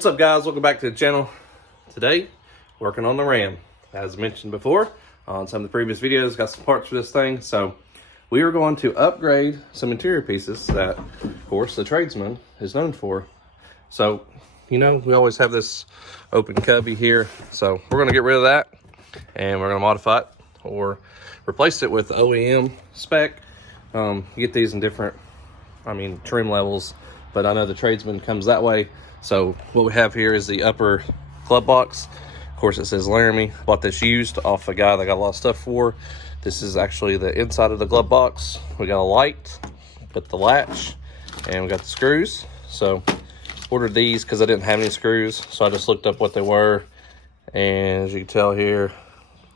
What's up, guys? Welcome back to the channel. Today, working on the Ram. As mentioned before on some of the previous videos, got some parts for this thing. So we are going to upgrade some interior pieces that, of course, the tradesman is known for. So, you know, we always have this open cubby here. So we're going to get rid of that and we're going to modify it or replace it with OEM spec. You get these in different, trim levels, but I know the tradesman comes that way. So what we have here is the upper glove box. Of course, it says Laramie. Bought this used off a guy that got a lot of stuff for. This is actually the inside of the glove box. We got a light, got the latch, and we got the screws. So ordered these because I didn't have any screws, so I just looked up what they were, and as you can tell here,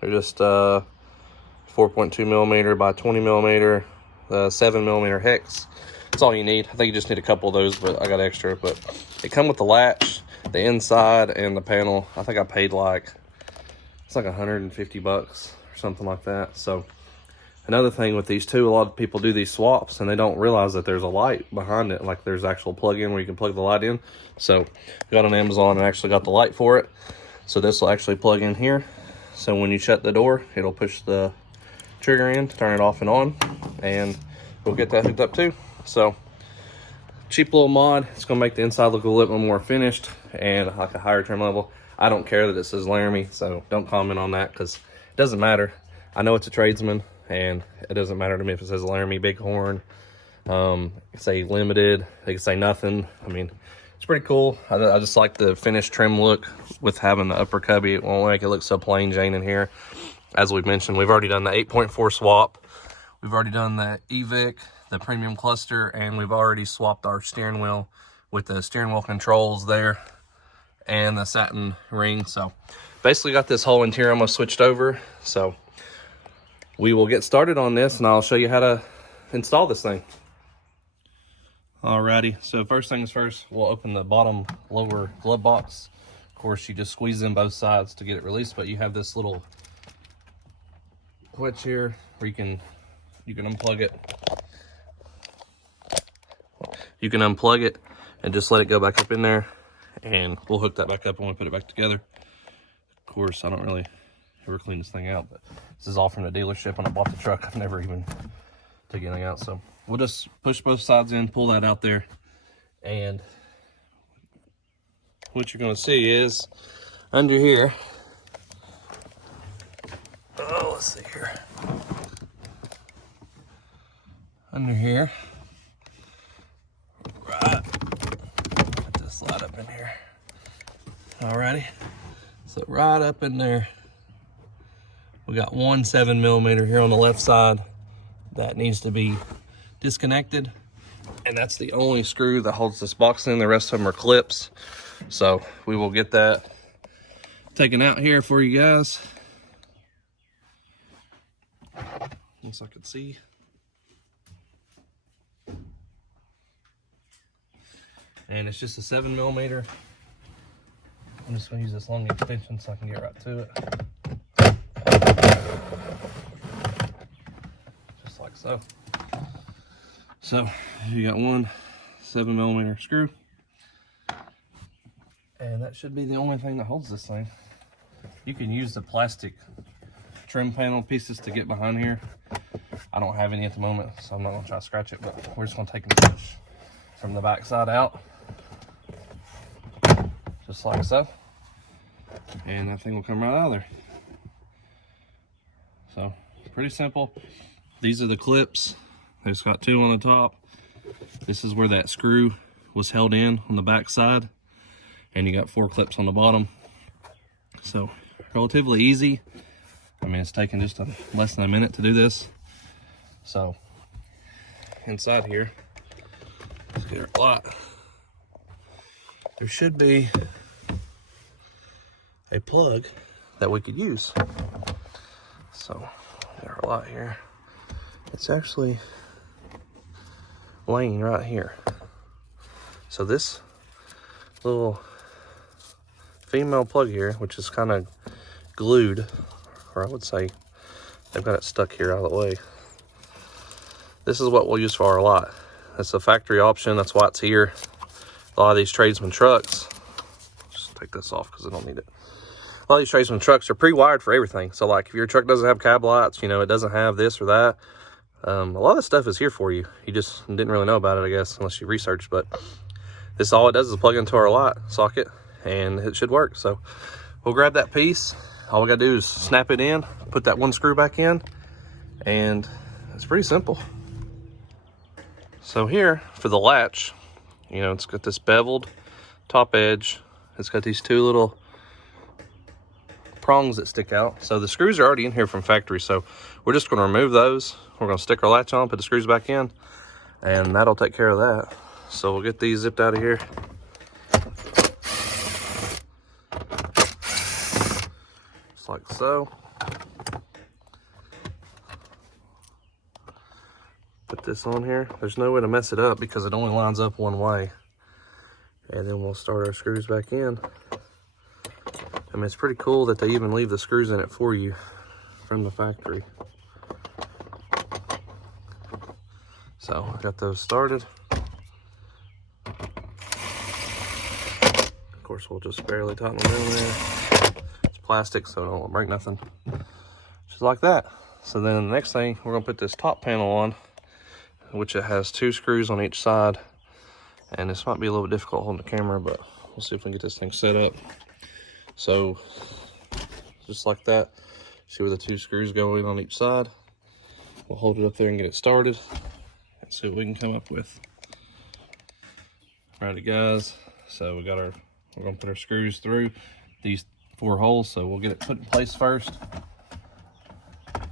they're just 4.2 millimeter by 20 millimeter, 7 millimeter hex. That's all you need. I think you just need a couple of those, but I got extra. But they come with the latch, the inside, and the panel. I think I paid it's like 150 bucks or something like that. So another thing with these two, a lot of people do these swaps and they don't realize that there's a light behind it. Like there's actual plug-in where you can plug the light in. So I got on Amazon and actually got the light for it. So this will actually plug in here. So when you shut the door, it'll push the trigger in to turn it off and on, and we'll get that hooked up too. So cheap little mod. It's gonna make the inside look a little more finished and like a higher trim level. I don't care that it says Laramie, so don't comment on that because it doesn't matter. I know it's a tradesman and it doesn't matter to me if it says Laramie, Bighorn, say limited, they can say nothing. It's pretty cool. I just like the finished trim look with having the upper cubby. It won't make it look so plain Jane in here. As we've mentioned, we've already done the 8.4 swap. We've already done the EVIC, the premium cluster, and we've already swapped our steering wheel with the steering wheel controls there and the satin ring. So basically got this whole interior almost switched over. So we will get started on this and I'll show you how to install this thing. Alrighty, so first things first, we'll open the bottom lower glove box. Of course, you just squeeze in both sides to get it released, but you have this little switch here where you can unplug it. You can unplug it and just let it go back up in there, and we'll hook that back up when we put it back together. Of course, I don't really ever clean this thing out, but this is all from the dealership when I bought the truck. I've never even took anything out. So we'll just push both sides in, pull that out there, and what you're gonna see is under here, let's see here. Under here, right, put this light up in here. Alrighty, so right up in there, we got one 7 millimeter here on the left side that needs to be disconnected, and that's the only screw that holds this box in. The rest of them are clips, so we will get that taken out here for you guys. Once I can see. And it's just a 7 millimeter. I'm just gonna use this long extension so I can get right to it. Just like so. So you got one 7 millimeter screw. And that should be the only thing that holds this thing. You can use the plastic trim panel pieces to get behind here. I don't have any at the moment, so I'm not gonna try to scratch it, but we're just gonna take and push from the back side out. Just like so. And that thing will come right out of there. So, pretty simple. These are the clips. There's got two on the top. This is where that screw was held in on the back side. And you got 4 clips on the bottom. So, relatively easy. It's taken just less than a minute to do this. So, inside here, let's get our light. There should be a plug that we could use. So, got our light here. It's actually laying right here. So this little female plug here, which is kind of glued, or I would say they've got it stuck here out of the way. This is what we'll use for our light. That's a factory option, that's why it's here. A lot of these tradesman trucks, take this off because I don't need it. A lot of these trays from trucks are pre-wired for everything. So like if your truck doesn't have cab lights, you know, it doesn't have this or that. A lot of this stuff is here for you. You just didn't really know about it, I guess, unless you researched. But this, all it does is plug into our light socket and it should work. So we'll grab that piece. All we gotta do is snap it in, put that one screw back in, and it's pretty simple. So here for the latch, you know, it's got this beveled top edge. It's got these two little prongs that stick out. So the screws are already in here from factory. So we're just gonna remove those. We're gonna stick our latch on, put the screws back in, and that'll take care of that. So we'll get these zipped out of here. Just like so. Put this on here. There's no way to mess it up because it only lines up one way. And then we'll start our screws back in. I mean, it's pretty cool that they even leave the screws in it for you from the factory. So I got those started. Of course, we'll just barely tighten them in there. It's plastic, so it won't break nothing. Just like that. So then the next thing, we're gonna put this top panel on, which it has two screws on each side. And this might be a little bit difficult holding the camera, but we'll see if we can get this thing set up. So just like that, see where the two screws go in on each side. We'll hold it up there and get it started and see what we can come up with. Alrighty guys, so we're gonna put our screws through these 4 holes. So we'll get it put in place first.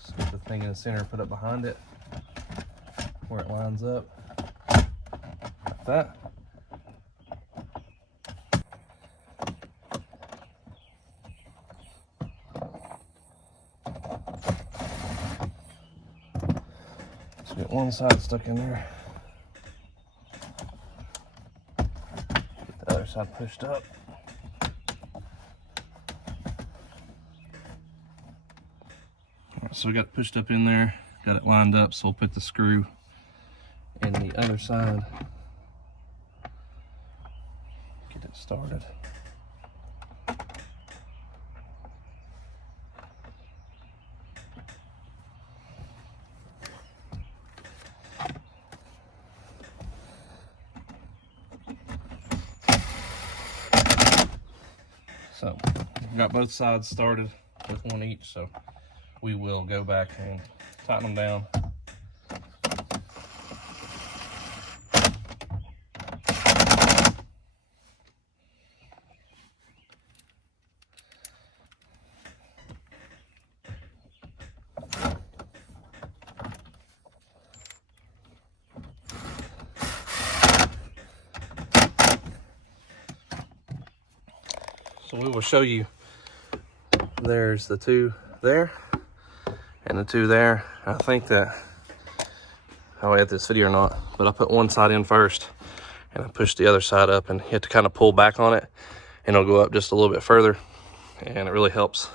Just get the thing in the center, put it behind it where it lines up like that. Let's get one side stuck in there. Get the other side pushed up. Alright, so we got it pushed up in there, got it lined up, so we'll put the screw in the other side. Get it started. So we've got both sides started with one each, so we will go back and tighten them down. So we will show you, there's the two there and the two there. I think that, I'll edit this video or not, but I put one side in first and I pushed the other side up, and you have to kind of pull back on it and it'll go up just a little bit further, and it really helps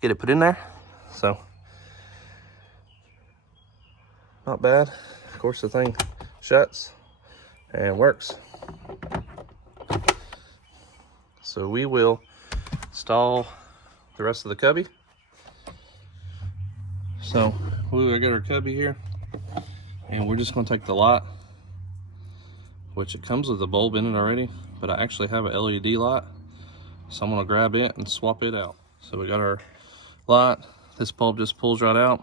get it put in there. So not bad. Of course the thing shuts and works. So we will install the rest of the cubby. So we got our cubby here, and we're just going to take the light, which it comes with a bulb in it already, but I actually have an LED light, so I'm going to grab it and swap it out. So we got our light. This bulb just pulls right out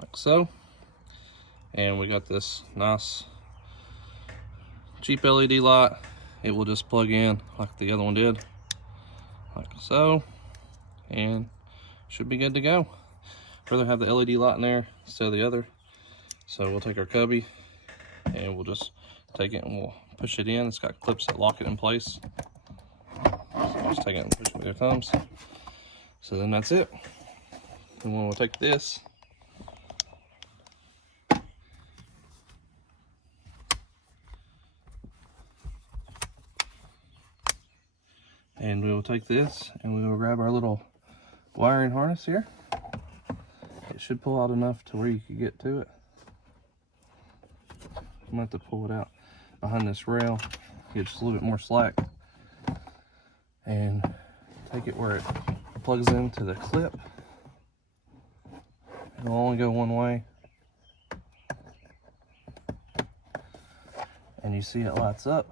like so, and we got this nice cheap LED light. It will just plug in like the other one did, like so, and should be good to go. I'd rather have the LED light in there instead of the other. So we'll take our cubby and we'll just take it and we'll push it in. It's got clips that lock it in place. So just take it and push it with your thumbs. So then that's it. And then we'll take this and we will take this and we will grab our little wiring harness here. It should pull out enough to where you can get to it. I'm gonna have to pull it out behind this rail, get just a little bit more slack. and take it where it plugs into the clip. It'll only go one way. And you see it lights up.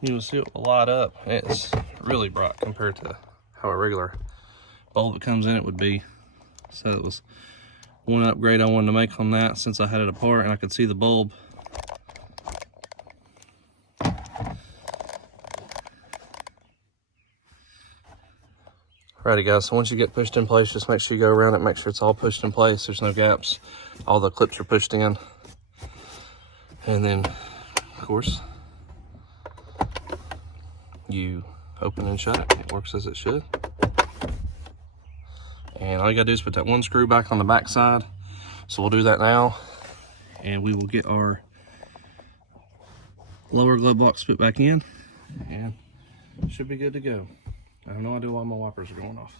You will see it will light up. It's really bright compared to how a regular bulb that comes in it would be. So it was one upgrade I wanted to make on that since I had it apart and I could see the bulb. Alrighty guys, so once you get pushed in place, just make sure you go around it, make sure it's all pushed in place, there's no gaps, all the clips are pushed in. And then, of course, you open and shut it. It works as it should. And all you gotta do is put that one screw back on the back side. So we'll do that now, and we will get our lower glove box put back in, and should be good to go. I have no idea why my wipers are going off.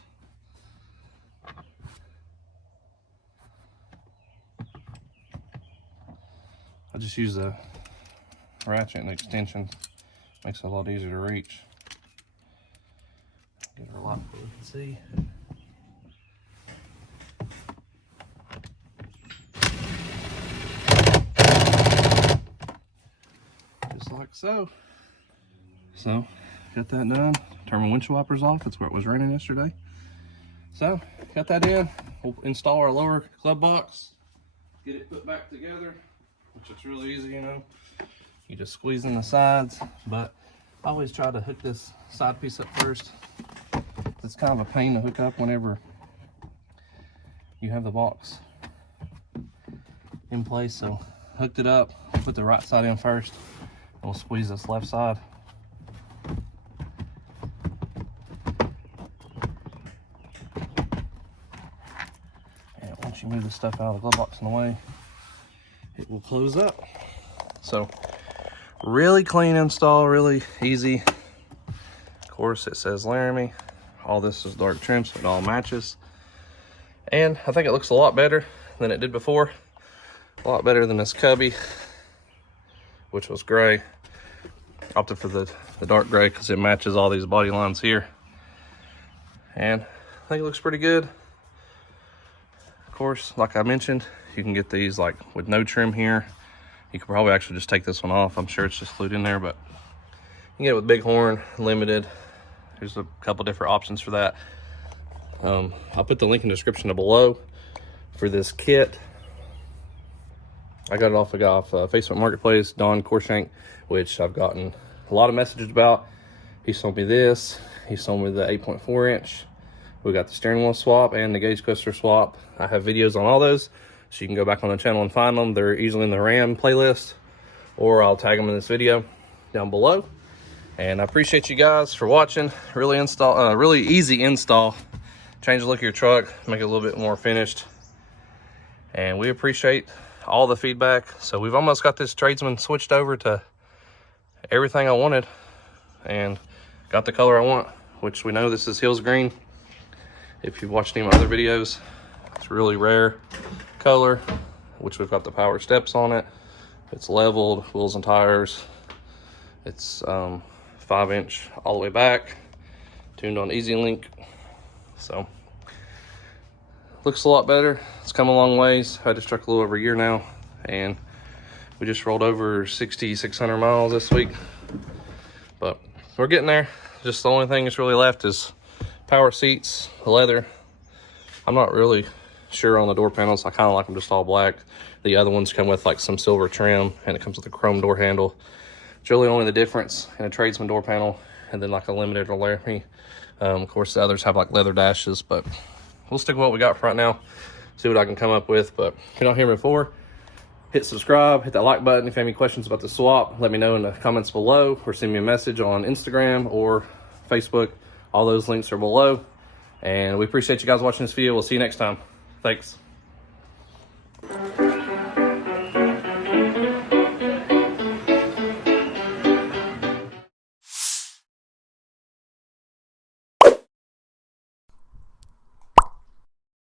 I just use the ratchet and the extension. Makes it a lot easier to reach. Get her locked so we can see. Just like so. So, got that done. Turn my windshield wipers off. That's where it was raining yesterday. So, got that in. We'll install our lower glove box. Get it put back together, which is really easy, you know. You just squeeze in the sides, but I always try to hook this side piece up first. It's kind of a pain to hook up whenever you have the box in place. So hooked it up, put the right side in first, and we'll squeeze this left side. And once you move the stuff out of the glove box in the way, it will close up. So really clean install, really easy. Of course, it says Laramie. All this is dark trim, so it all matches. And I think it looks a lot better than it did before. A lot better than this cubby, which was gray. Opted for the dark gray because it matches all these body lines here. And I think it looks pretty good. Of course, like I mentioned, you can get these like with no trim here. You could probably actually just take this one off. I'm sure it's just glued in there, but you can get it with Bighorn, limited. There's a couple different options for that. I'll put the link in the description below for this kit. I got it off Facebook Marketplace, Don Korshank, which I've gotten a lot of messages about. He sold me this. He sold me the 8.4 inch. We got the steering wheel swap and the gauge cluster swap. I have videos on all those, so you can go back on the channel and find them. They're easily in the RAM playlist, or I'll tag them in this video down below. And I appreciate you guys for watching. Really easy install. Change the look of your truck, make it a little bit more finished. And we appreciate all the feedback. So we've almost got this tradesman switched over to everything I wanted and got the color I want, which we know this is Hills Green. If you've watched any of my other videos, it's a really rare color, which we've got the power steps on it. It's leveled, wheels and tires. It's 5-inch all the way back, tuned on Easy Link. So looks a lot better. It's come a long ways. Had this truck a little over a year now, and we just rolled over 600 miles this week, but we're getting there. Just the only thing that's really left is power seats, the leather. I'm not really sure on the door panels. I kind of like them just all black. The other ones come with like some silver trim, and it comes with a chrome door handle. It's really only the difference in a tradesman door panel and then like a limited or Laramie. Of course, the others have like leather dashes, but we'll stick with what we got for right now. See what I can come up with. But if you're not here before, hit subscribe, hit that like button. If you have any questions about the swap, let me know in the comments below, or send me a message on Instagram or Facebook. All those links are below. And we appreciate you guys watching this video. We'll see you next time. Thanks.